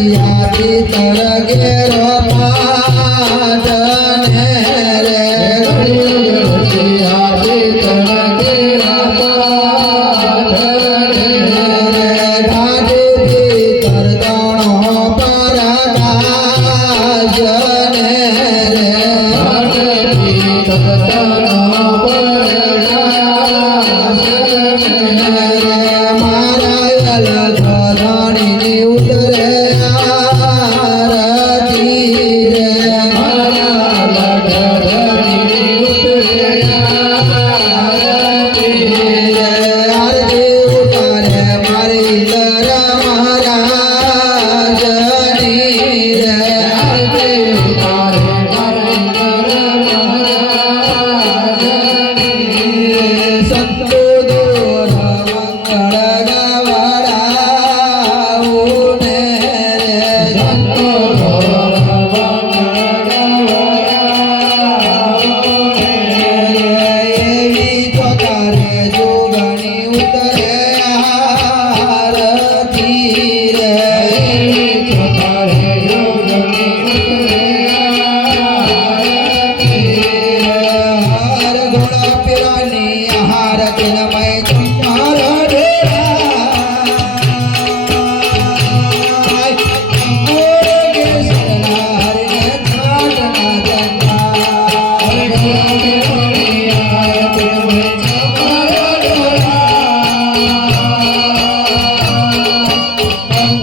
કળિયુગ રચિયા પિતર રે.